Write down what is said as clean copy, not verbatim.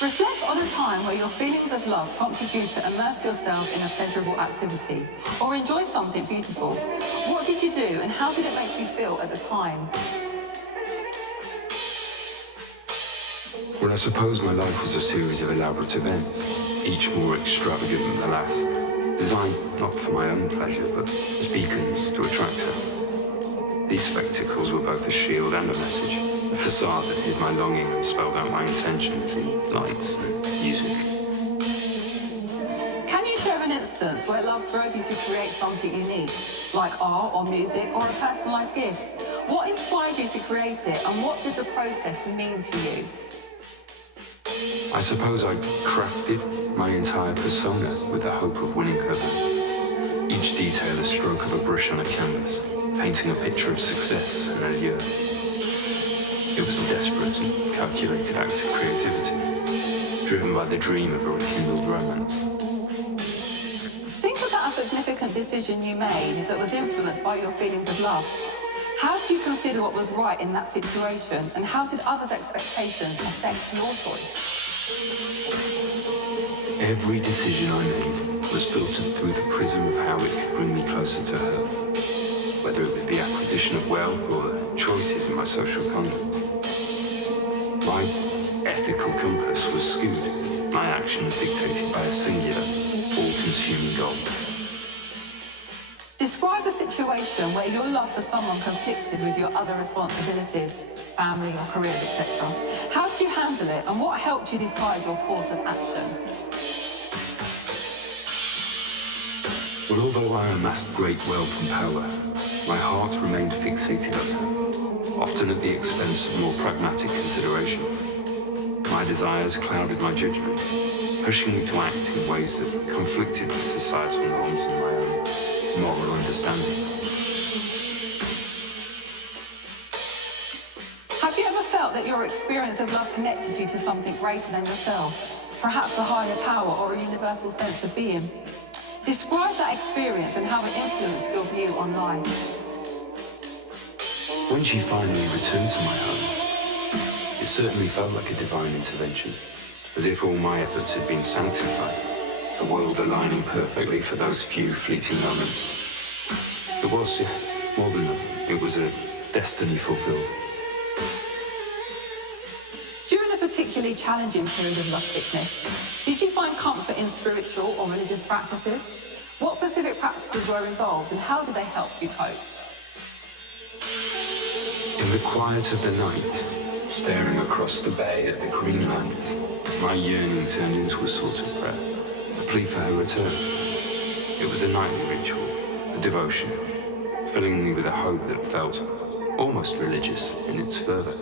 Reflect on a time where your feelings of love prompted you to immerse yourself in a pleasurable activity or enjoy something beautiful. What did you do and how did it make you feel at the time? Well, I suppose my life was a series of elaborate events, each more extravagant than the last, designed not for my own pleasure, but as beacons to attract her. These spectacles were both a shield and a message, a facade that hid my longing and spelled out my intentions in lights and music. Can you share an instance where love drove you to create something unique, like art or music or a personalised gift? What inspired you to create it and what did the process mean to you? I suppose I crafted my entire persona with the hope of winning her back. Each detail a stroke of a brush on a canvas, painting a picture of success and allure. It was a desperate and calculated act of creativity, driven by the dream of a rekindled romance. Think about a significant decision you made that was influenced by your feelings of love. How did you consider what was right in that situation, and how did others' expectations affect your choice? Every decision I made was filtered through the prism of how it could bring me closer to her, whether it was the acquisition of wealth or choices in my social conduct. My ethical compass was skewed, my actions dictated by a singular, all-consuming goal. Describe a situation where your love for someone conflicted with your other responsibilities, family or career, etc. How did you handle it and what helped you decide your course of action? Well, although I amassed great wealth and power, my heart remained fixated on her, often at the expense of more pragmatic considerations. My desires clouded my judgment, pushing me to act in ways that conflicted with societal norms and my own moral understanding. Have you ever felt that your experience of love connected you to something greater than yourself? Perhaps a higher power or a universal sense of being? Describe that experience and how it influenced your view on life. When she finally returned to my home, it certainly felt like a divine intervention, as if all my efforts had been sanctified, the world aligning perfectly for those few fleeting moments. It was, more than that, it was a destiny fulfilled. During a particularly challenging period of love sickness, did you find comfort in spiritual or religious practices? What specific practices were involved and how did they help you cope? In the quiet of the night, staring across the bay at the green light, my yearning turned into a sort of prayer, a plea for her return. It was a nightly ritual, a devotion, filling me with a hope that felt almost religious in its fervour.